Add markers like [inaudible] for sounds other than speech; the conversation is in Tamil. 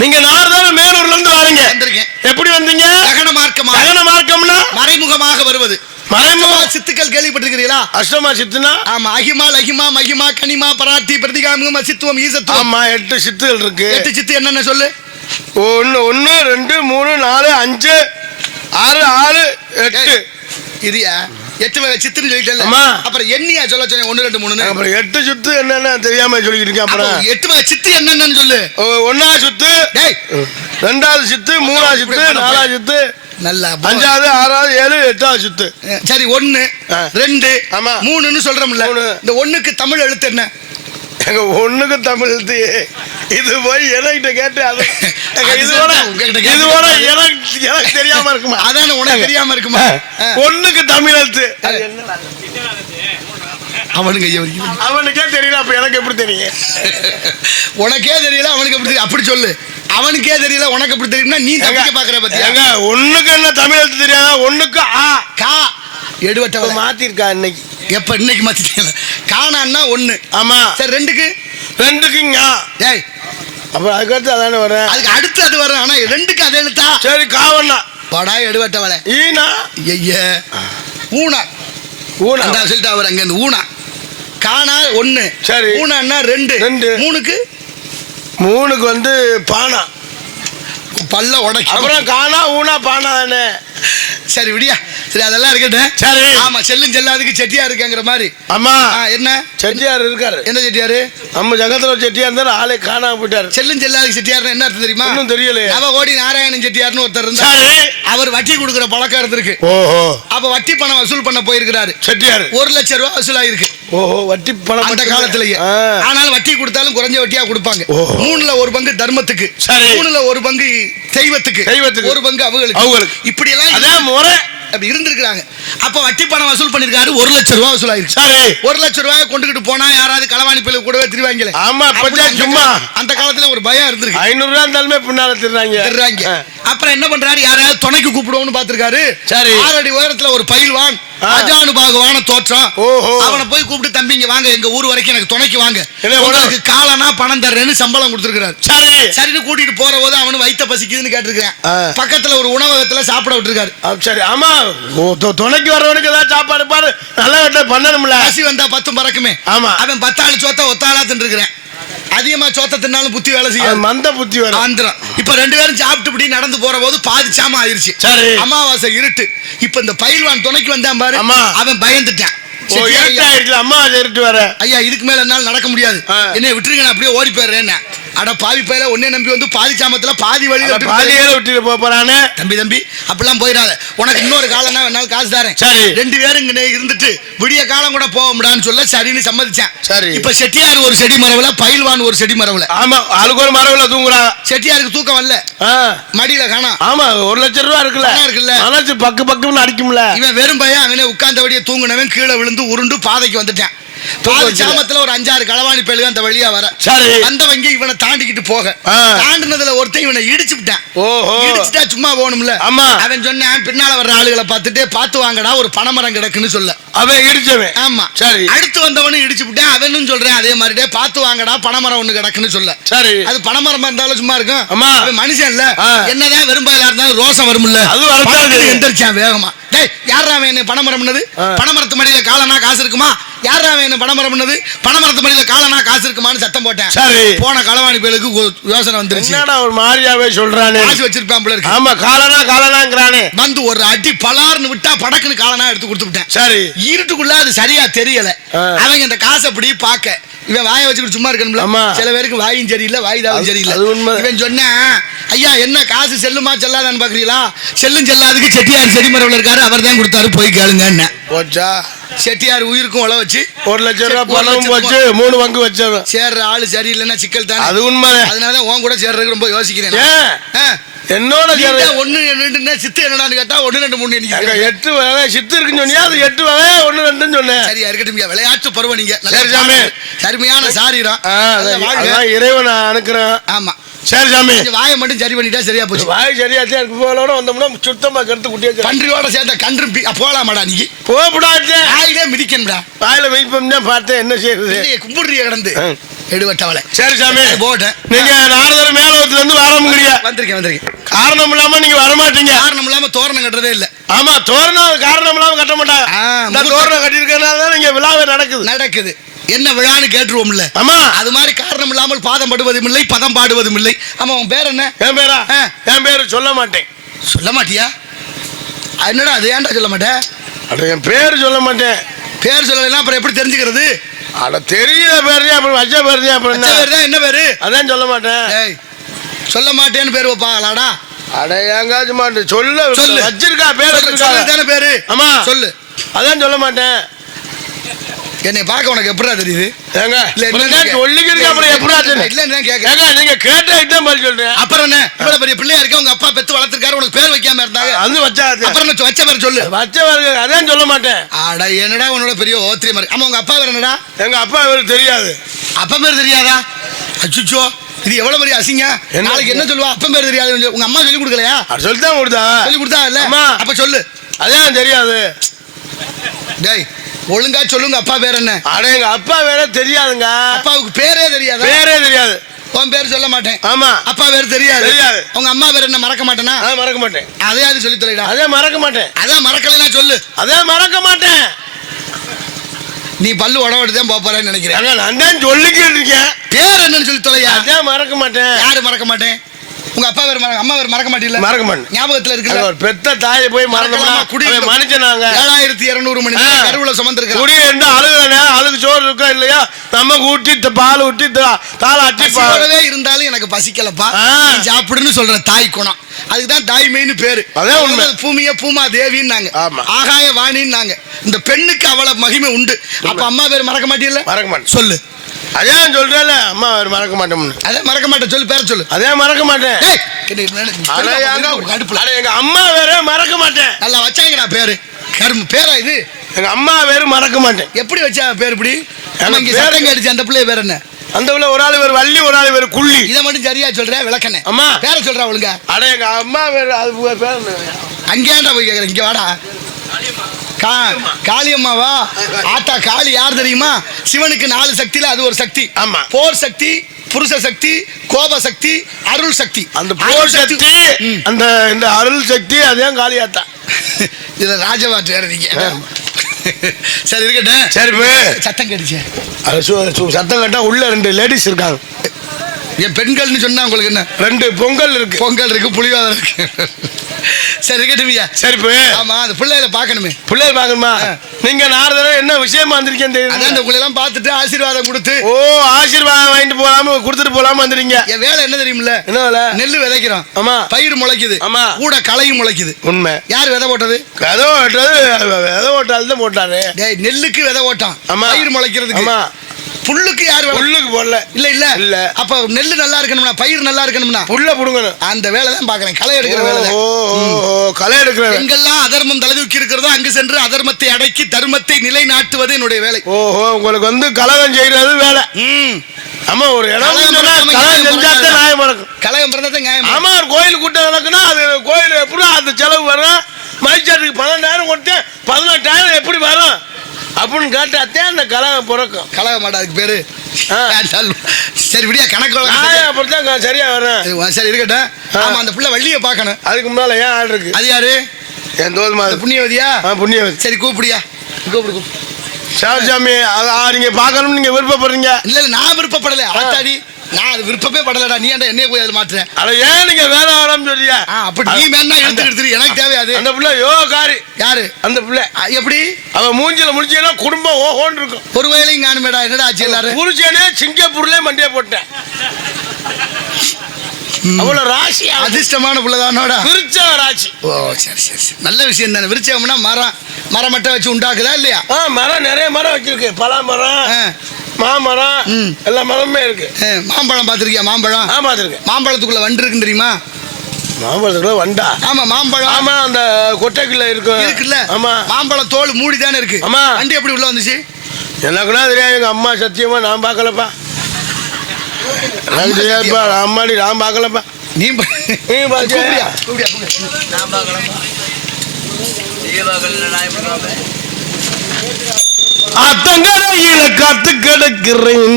நீங்க நார்தான மேலூர்ல இருந்து வரீங்க. வந்திருக்கேன். எப்படி வந்தீங்க? தகன மார்க்கமாக தகன மார்க்கம்னா? மறைமுகமாக வருவது. மறைமுக சித்துக்கள் கேள்விப்பட்டிருக்கிறீங்களா அஷ்டமா சித்துனா? ஆமா அகிமா லகிமா மகிமா கனிமா பராத்தி பிரதிகாமம் அசித்துவம் ஈசத்துவம். ஆமா எட்டு சித்துகள் இருக்கு. எட்டு சித்து என்னென்ன சொல்லு? ஒன்னு ஒன்னு ரெண்டு மூணு நாலு அஞ்சு ஆறு ஆறு எட்டு. இரியா எட்டு வகை சித்துன்னு சொல்லிட்டேன். அப்புறம் எண்ணியா சொல்ல சொன்னேன் ஒன்னு ரெண்டு மூணு அப்புறம் எட்டு சுத்து என்னன்னு தெரியாம சொல்லிக்கிட்டு இருக்கேன் அப்புறம். எட்டு வகை சித்து என்னென்னு சொல்லு. ஒ- ஒண்ணாவது சுத்து ரெண்டாவது சுத்து மூணாவது சுத்து நாலாவது சுத்து. நல்லா. அஞ்சாவது ஆறாவது ஏழு எட்டாவது சுத்து. சரி ஒன்னு. ரெண்டு ஆமா. மூணுன்னு சொல்றோம்ல. இந்த ஒண்ணுக்கு தமிழ் எழுத்து என்ன? எங்க ஒண்ணுக்கு தமிழ் எழுத்து இது போய் என்கிட்ட கேட்டு அது இதோட இதோட எனக்கு எனக்கு தெரியாம இருக்குமா? அதானே உனக்கு தெரியாம இருக்குமா. ஒண்ணுக்கு தமிழ் எழுத்து. வரைக்கும். அவனுக்கே தெரியல அப்ப எனக்கு எப்படி தெரியும்? உனக்கே தெரியல அவனுக்கு எப்படி தெரியும்? அப்படி சொல்லு. அவனுக்கே தெரியல உனக்கு எப்படி தெரியும்னா நீ தப்பிக்க பாக்குற பத்தியா? ஒண்ணுக்கு என்ன தமிழ் எழுத்து தெரியாதா? ஒண்ணுக்கு ஆ. கா. எடுவட்ட மாத்திருக்கா இன்னைக்கு. எப்ப இன்னைக்கு மாத்திட்டேன் காணான்னா ஒண்ணு. ஆமா. சரி ரெண்டுக்கு? ரெண்டுக்கு ஞா டேய் அப்புறம் அதுக்கடுத்து அதானே வரேன் அதுக்கு அடுத்து அது வரும் ஆனா ரெண்டுக்கு அது எழுத்தா சரி காவண்ணா படா எடுவட்ட வலை ஈனா? ஐய. ஊனா. ஊனா? அந்த சொல்லிட்டு அவர் அங்க இருந்து ஊனா. காணா ஒண்ணு. சரி. ஊனான்னா ரெண்டு. ரெண்டு. மூணுக்கு? மூணுக்கு வந்து பானா. பல்ல உடைக்கும். அப்புறம் காணா ஊனா பானா? சரி விடியா. சரி அதெல்லாம் இருக்கட்டும். சரி. ஆமா செல்லும் செல்லாதுக்கு செட்டியா இருக்குங்கிற மாதிரி. அம்மா. என்ன? செட்டியார் இருக்காரு. என்ன செட்டியாரு? நம்ம ஜகத்துல ஒரு செட்டியார் இருந்தாரு ஆளே காணாம போயிட்டாரு. செல்லும் செல்லாதுக்கு செட்டியார்னு என்ன அர்த்தம் தெரியுமா? ஒன்றும் தெரியலையே. நவ கோடி நாராயணன் செட்டியார்னு ஒருத்தர் இருந்தா சரி. அவர் வட்டி கொடுக்குற பழக்கம் இருந்திருக்கு. ஓஹோ. அப்ப வட்டி பணம் வசூல் பண்ண போயிருக்கிறாரு. செட்டியார். ஒரு லட்சம் ரூபாய் வசூலாயிருக்கு. ஓஹோ வட்டி பணம் அந்த. காலத்திலேயே. ஆனால் வட்டி கொடுத்தாலும் குறைஞ்ச வட்டியா கொடுப்பாங்க. மூணுல ஒரு பங்கு தர்மத்துக்கு. சரி. மூணுல ஒரு பங்கு தெய்வத்துக்கு. தெய்வத்துக்கு. ஒரு பங்கு அவங்களுக்கு. அவங்களுக்கு. இப்படி எல்லாம் அதான் முறை. அப்படி இருந்திருக்காங்க அப்ப வட்டி பணம் வசூல் பண்ணிருக்காரு ஒரு லட்சம் ரூபாய் வசூலாயிருக்கு சரி. ஒரு லட்சம் ரூபாய் கொண்டுகிட்டு போனா யாராவது களவாணி பிள்ளை கூடவே திருவாங்களே. ஆமா, சும்மா. அந்த காலத்துல ஒரு பயம் இருந்திருக்கு. ஐநூறு ரூபா இருந்தாலுமே பின்னால திருறாங்க. தர்றாங்க. அப்புறம் என்ன பண்றாரு? யாராவது துணைக்கு கூப்பிடுவோம்னு பாத்துருக்காரு சரி. ஆறு அடி உயரத்துல ஒரு பயில்வான். ஆ. அஜானுபாகுவான தோற்றம். அவனை போய் கூப்பிட்டு தம்பிங்க வாங்க. எங்க ஊர் வரைக்கும் எனக்கு துணைக்கு வாங்க. உங்களுக்கு காலனா பணம் தர்றேன்னு சம்பளம் கொடுத்துருக்காரு சரி. சரின்னு கூட்டிட்டு போற போது அவனு வயித்த பசிக்குதுன்னு கேட்டிருக்கேன். பக்கத்துல ஒரு உணவகத்துல சாப்பிட விட்டுருக்காரு. சரி. ஆமா. துணைக்கு வர்றவனுக்கு ஏதாவது சாப்பாடு பாடு நல்லா பண்ணணும்ல. பசி வந்தா பத்தும் பறக்குமே. ஆமா. அவன் பத்தாள் சோத்த ஒத்தாளா தின்றுக்கிறேன் அதிகமா சோத்த தின்னாலும் புத்தி வேலை செய்யாது. மந்த புத்தி வரும். ஆந்திரம். இப்ப ரெண்டு பேரும் சாப்பிட்டு இப்படி நடந்து போற போது பாதி சாமம் ஆயிருச்சு. சரி. அமாவாசை இருட்டு. இப்ப இந்த பயில்வான் துணைக்கு வந்தான் பாரு. அவன் பயந்துட்டான். அம்மா இருட்டு வர. ஐயா இதுக்கு மேல என்னால நடக்க முடியாது. ஆ. என்னைய விட்டுருங்க நான் அப்படியே ஓடி போயிடுறேன் அட பாவி பயில உன்னை நம்பி வந்து பாதி சாமத்துல பாதி வழியில பாலியல விட்டுட்டு போப் போறானே? தம்பி தம்பி அப்படிலாம் போயிடாத. உனக்கு இன்னொரு காலம் தான் வேணாலும் காசு தரேன். சரி. ரெண்டு பேரும் இங்க இருந்துட்டு விடிய காலம் கூட போக முடியான்னு சொல்ல சரின்னு சம்மதிச்சேன். சரி. இப்ப செட்டியார் ஒரு செடி மரவுல பயில்வான் ஒரு செடி மரவுல. ஆமா ஆளுக்கு ஒரு மரவுல தூங்குறாங்க செட்டியாருக்கு தூக்கம் வரல. மடியில காணா. ஆமா ஒரு லட்சம் ரூபா இருக்குல்ல. இருக்குல்ல. மனசு பக்கு பக்குன்னு அடிக்கும்ல. இவன் வெறும் பையன் அவனே உட்கார்ந்தபடியே தூங்குனவன் கீழே விழுந்து உருண்டு பாதைக்கு வந்துட்டான். பாதி. சாமத்துல ஒரு அஞ்சாறு களவாணி பேலுக அந்த வழியா வர. சரி. வந்தவங்க இவனை தாண்டிக்கிட்டு போக. தாண்டினதுல ஒருத்தன் இவனை இடிச்சு விட்டான் ஓஹோ. இடிச்சுட்டா சும்மா போகணும்ல. ஆமா. அவன் சொன்னான் பின்னால வர்ற ஆளுகளை பார்த்துட்டு பார்த்து வாங்கடா ஒரு பனைமரம் கிடக்குன்னு சொல்ல. அவன் இடிச்சவன். ஆமா. சரி. அடுத்து வந்தவனும் இடிச்சு விட்டேன் அவனும் சொல்றேன் அதே மாதிரி டேய், பார்த்து வாங்கடா பனைமரம் ஒண்ணு கிடக்குன்னு சொல்ல. சரி. அது பனைமரமா இருந்தாலும் சும்மா இருக்கும். ஆமா. அவன் மனுஷன் இல்ல. என்னதான் வெறும்பாயிலா இருந்தாலும் ரோசம் வரும்ல. அது. எந்திரிச்சான் வேகமா. டேய் யாரா என்ன பனைமரம்னது ஆ. பனைமரத்து மடியில காலனா காசு இருக்குமா? யாரா என்ன பனைமரம்னது பனைமரத்து மடியில காலனா காசு இருக்குமான்னு சத்தம் போட்டேன். சரி. போன களவாணி பேலுக்கு யோசனை வந்துருச்சு. என்னடா ஒரு மாதிரியாவே சொல்றானே? காசு வச்சிருப்பான் போல இருக்கு. ஆமா காலனா காலனாங்கிறானே. வந்து ஒரு அடி பலார்னு விட்டா படக்குன்னு காலனா எடுத்து கொடுத்து விட்டேன். சரி. இருட்டுக்குள்ள அது சரியா தெரியல. அவங்க இந்த காசை அப்படி பார்க்க. இவன் வாயை வச்சுக்கிட்டு சும்மா இருக்கணும்ல. சில பேருக்கு வாயும் சரியில்லை வாய் தாவும் சரியில்லை. இவன் சொன்னா ஐயா என்ன காசு செல்லுமா செல்லாதான்னு பாக்குறீங்களா? செல்லும் செல்லாதுக்கு செட்டியார் செடிமரவில் இருக்காரு. அவர் தான் கொடுத்தாரு போய் கேளுங்க போச்சா? செட்டியார் உயிருக்கும் உழ வச்சு ஒரு லட்சம் ரூபாய் ஒரு பணம் போச்சு மூணு பங்கு வச்சவன் சேர்ற ஆளு சரியில்லைன்னா சிக்கல் தானே. அது உண்மைதான். அதனால உன் கூட சேர்றதுக்கு ரொம்ப யோசிக்கிறேன். என்னோட சேர- ஒண்ணு ரெண்டுன்னா சித்து என்னடான்னு கேட்டா ஒண்ணு ரெண்டு மூணு நீங்க எட்டு வகை சித்து இருக்குன்னு சொன்னியா? அது எட்டு வகை ஒண்ணு ரெண்டுன்னு சொன்னேன். சரியா இருக்கட்டும். விளையாட்டு பருவம் நீங்க. சரி, வாழ்க. அதான் இறைவன் அனுக்கிறேன். ஆமா. சரி சாமி. வாயை மட்டும் சரி பண்ணிட்டா சரியா போச்சு. வாய் சரியாச்சு எனக்கு போலோட வந்தோம்னா சுத்தமா கருத்து குட்டியா பன்றியோட சேர்ந்த கன்று போலாமாடா நீ? போகக்கூடாது. வாயிலே மிதிக்கணும்டா. வாயில வெயிட் பண்ணி பார்த்தேன். என்ன செய்யறது? கும்பிடுறிய கிடந்து. எடுவட்டவளை. சரி சாமி. போட்டேன். நீங்க நாரதர் மேலோகத்துல இருந்து வரமுங்கிறிய வந்திருக்கேன் வந்திருக்கேன். காரணம் இல்லாம நீங்க வர மாட்டீங்க காரணம் இல்லாம தோரணம் கட்டுறதே இல்ல. ஆமா தோரணம் காரணம் இல்லாம கட்ட மாட்டாங்க. தோரணம் கட்டியிருக்கனால தான் இங்க விழாவே நடக்குது. நடக்குது. என்ன விழான்னு கேட்டுருவோம்ல. ஆமா. அது மாதிரி காரணம் இல்லாமல் பாதம் படுவதும் இல்லை பதம் பாடுவதும் இல்லை. ஆமா உன் பேர் என்ன? என் பேரா. என் பேரு சொல்ல மாட்டேன். சொல்ல மாட்டியா? என்னடா அது ஏன்டா சொல்ல மாட்டேன் அட என் பேரு சொல்ல மாட்டேன். பேர் சொல்லலைன்னா அப்புறம் எப்படி தெரிஞ்சுக்கிறது? அட தெரியல பேரு அப்புறம் வச்ச பேரு அப்புறம் பேர் தான் என்ன பேரு? அதான் சொல்ல மாட்டேன். ஏய் சொல்ல மாட்டேன்னு பேர் வைப்பாங்களாடா அட ஏங்காச்சும் மாட்டேன் சொல்ல சொல்லு. வச்சிருக்கா பேர் தானே பேரு? ஆமா. சொல்லு. அதான் சொல்ல மாட்டேன். என்னை பார்க்க உனக்கு எப்படா தெரியுது? ஏங்க இல்ல, அப்புறம் எப்படா தெரியும்? இல்ல. ஏங்க நீங்க கேட்ட தான் பதில் சொல்றேன் அப்புறம் என்ன? இவ்வளவு பெரிய பிள்ளையா இருக்க உங்க அப்பா பெத்து வளர்த்திருக்காரு உனக்கு பேர் வைக்காம இருந்தாங்க. அது வச்சா. அப்புறம் வச்ச பேர் சொல்லு. வச்ச பேரு அதான் சொல்ல மாட்டேன். அட என்னடா உன்னோட பெரிய ஓத்திரிய மாதிரி ஆமா உங்க அப்பா பேர் என்னடா? எங்க அப்பா இவருக்கு தெரியாது. அப்பா பேர் தெரியாதா? அச்சுச்சோ இது எவ்வளவு பெரிய அசிங்க? நாளைக்கு என்ன சொல்லுவா? அப்பா பேர் தெரியாது. உங்க அம்மா சொல்லி கொடுக்கலையா? சொல்லித்தான் கொடுத்தா. சொல்லி கொடுத்தா இல்ல? அம்மா. அப்ப சொல்லு. அதான் தெரியாது. டேய் ஒழுங்கா சொல்லுங்க அப்பா பேர் என்ன? அட எங்க அப்பா வேற தெரியாதுங்க. அப்பாவுக்கு பேரே தெரியாதா? பேரே தெரியாது. உன் பேர் சொல்ல மாட்டேன். ஆமா. அப்பா பேர் தெரியாது. தெரியாது. உங்க அம்மா பேர் என்ன மறக்க மாட்டேனா? அதான் மறக்க மாட்டேன். அதையாவது சொல்லி தொலைடா அதே மறக்க மாட்டேன். அதான் மறக்கலைன்னா சொல்லு. அதே மறக்க மாட்டேன். நீ பல்லு உடவட்டு தான் போறேன்னு நினைக்கிறேன். நான் தான் சொல்லிக்கிட்டு இருக்கேன். பேர் என்னன்னு சொல்லி தொலையா அதே மறக்க மாட்டேன். யாரு மறக்க மாட்டேன்? உங்க அப்பா மறக்க அம்மா பேர் மறக்க மாட்டீங்களா மறக்க மாட்டேன் ஞாபகத்துல இருக்குல்ல? ஒரு பெத்த தாயை போய் மறந்தோம்னா? குடி மனுஷனாங்க ஏழாயிரத்தி இருநூறு மணி. நேரம் கருவுல சுமந்திருக்கான் குடி இருந்து அழுகுதானே அழுகு சோறு இருக்கா இல்லையா? நம்ம ஊட்டி பால் ஊட்டி தாளாட்டி பா- பசியோடவே இருந்தாலும் எனக்கு பசிக்கலப்பா. சாப்பிடுன்னு சொல்ற தாய் குணம். அதுக்கு தான் தாய் மெயின் பேரு. அதான் உண்மை. பூமிய பூமா தேவின்னாங்க. ஆகாய வாணின்னாங்க. இந்த பெண்ணுக்கு அவ்வளவு மகிமை உண்டு. அப்ப அம்மா பேர் மறக்க மாட்டீல்ல மறக்க மாட்டேன். சொல்லு. அதான் சொல்றேன்ல அம்மா அவர் மறக்க மாட்டோம்னு. அதே மறக்க மாட்டேன் சொல்லு பேர சொல்லு. அதே மறக்க மாட்டேன். எங்க அம்மா வேற மறக்க மாட்டேன். நல்லா வச்சாங்கடா பேரு. கரும்பு பேரா இது? எங்க அம்மா வேற மறக்க மாட்டேன். எப்படி வச்சா பேர் இப்படி? இங்க சத்தம் கேட்டுச்சு அந்த பிள்ளை பேர் என்ன? அந்த உள்ள ஒரு ஆள் பேர் வள்ளி ஒரு ஆள் பேர் குள்ளி. இதை மட்டும் சரியா சொல்ற விளக்கண்ணே. அம்மா. பேர சொல்றா ஒழுங்கா. அட எங்க அம்மா வேற அது பேர்? அங்கேயாண்டா போய் கேக்குறேன் இங்க வாடா. காளியம்மாவா? ஆத்தா காளி யார் தெரியுமா? சிவனுக்கு நாலு சக்தியில அது ஒரு சக்தி. ஆமா. போர் சக்தி புருஷ சக்தி கோப சக்தி அருள் சக்தி. அந்த போர் சக்தி. அந்த இந்த அருள் சக்தி அதான் காளியாத்தா [laughs] இதுல ராஜபாட்டு வேற நீங்க சரி இருக்கட்டும். சரி. சத்தம் கேட்டுச்சு. சத்தம் கட்டா உள்ள ரெண்டு லேடிஸ் இருக்காங்க. என் பெண்கள்னு சொன்னா உங்களுக்கு என்ன? ரெண்டு பொங்கல் இருக்கு. பொங்கல் இருக்கு புளியோதரை இருக்கு. சரி இருக்கட்டும் ஐயா. சரி. ஆமா அந்த பிள்ளைகளை பார்க்கணுமே. பிள்ளைகள் பாக்கணுமா நீங்க நாரதர என்ன விஷயமா வந்திருக்கேன் தெரியுமா இந்த உங்களை எல்லாம் பார்த்துட்டு ஆசீர்வாதம் கொடுத்து. ஓ ஆசீர்வாதம் வாங்கிட்டு போலாம கொடுத்துட்டு போலாம வந்துறீங்க என் வேலை என்ன தெரியுமில்ல? என்ன வேலை? நெல்லு விதைக்கிறோம். ஆமா. பயிர் முளைக்குது. ஆமா. கூட களையும் முளைக்குது. உண்மை. யார் விதை போட்டது? கதை ஓட்டுறது விதை ஓட்டால் தான் போட்டாரு. டேய் நெல்லுக்கு விதை ஓட்டான். ஆமா. பயிர் முளைக்கிறதுக்கு. ஆமா. புல்லுக்கு யார் புல்லுக்கு போடல. இல்ல இல்ல. இல்ல. அப்ப நெல்லு நல்லா இருக்கணும்னா பயிர் நல்லா இருக்கணும்னா? புல்ல புடுங்கணும். அந்த வேலை தான் பாக்குறேன் களை எடுக்கிற வேலை ஓ, களை எடுக்கிற எங்கெல்லாம் அதர்மம் தலைதூக்கி இருக்கிறதோ அங்கு சென்று அதர்மத்தை அடக்கி தர்மத்தை நிலைநாட்டுவது என்னுடைய வேலை. ஓஹோ உங்களுக்கு வந்து கலகம் செய்யறது வேலை. ம். ஆமா ஒரு இடம் கலகம் கலகம் நியாயம் நடக்கும். கலகம் ஆமா ஒரு கோயில் கூட்டம் நடக்குன்னா அது கோயில் எப்படி அந்த செலவு வரும்? மைச்சாட்டுக்கு பன்னெண்டாயிரம் கொடுத்தேன். பதினெட்டாயிரம் எப்படி வரும்? அப்படின்னு கேட்டாத்தே அந்த கலகம் பிறக்கும். கலக மாட்டா அதுக்கு பேரு. சரி விடியா கணக்கு வழக்கு நான் சரியா- வரேன் சரி, இருக்கட்டும். ஆமா அந்த புள்ள வள்ளிய பார்க்கணும். அதுக்கு முன்னால ஏன் ஆள் இருக்கு? அது யாரு? என் மாதிரி புண்ணியவதியா? புண்ணியவதி. சரி கூப்பிடியா. கூப்பிடு கூப்பிடு. சாமி அது ஆ, நீங்க பார்க்கணும்னு நீங்க விருப்பப்படுறீங்க? இல்ல இல்ல நான் விருப்பப்படல. ஆத்தாடி. நான் அது விருப்பமே படலடா. நீ ஏன்டா என்னைய போய் அதில் மாட்டுறேன் அட ஏன் நீங்க வேற வேணாம்னு சொல்றியா அப்படி நீ வேணா எடுத்து எடுத்துரு. எனக்கு தேவையாது. அந்த பிள்ளை யோகாரி. யாரு? அந்த பிள்ளை. எப்படி? அவ மூஞ்சில முடிச்சேன்னா குடும்பம் ஓஹோன்னு இருக்கும். ஒரு வேலையும் காணுமேடா. என்னடா ஆச்சு எல்லாரும்? புருஷனே சிங்கப்பூர்லயே மண்டிய போட்டேன். அவ்வளவு ராசி. அதிர்ஷ்டமான புள்ளதானோடா. விருச்ச ராசி. ஓ சரி சரி சரி. நல்ல விஷயம் தானே. விரிச்சோம்னா மரம். மரம் மட்டும் வச்சு உண்டாக்குதா இல்லையா? மரம் நிறைய மரம் வச்சிருக்கு. பலா மரம். மாமரம் ம். எல்லா மரமுமே இருக்கு. ஆ, மாம்பழம் பார்த்திருக்கியா? மாம்பழம்? ஆமா இருக்கு மாம்பழத்துக்குள்ள வண்டு இருக்குன்னு தெரியுமா? மாம்பழத்துக்குள்ள வண்டா. ஆமா மாம்பழம். ஆமா அந்த கொட்டைக்குள்ள இருக்கும் இருக்குல்ல. ஆமா. மாம்பழம் தோல் மூடி தானே இருக்கு. ஆமா. வண்டி எப்படி உள்ள வந்துச்சு? எனக்குன்னா தெரியாது. எங்க அம்மா சத்தியமா நான் பார்க்கலப்பா. எனக்கு தெரியாதுப்பா. அம்மாடி நான் பார்க்கலப்பா. நீ நீ அத்தங்கரையில காத்து கிடக்கிறேன்.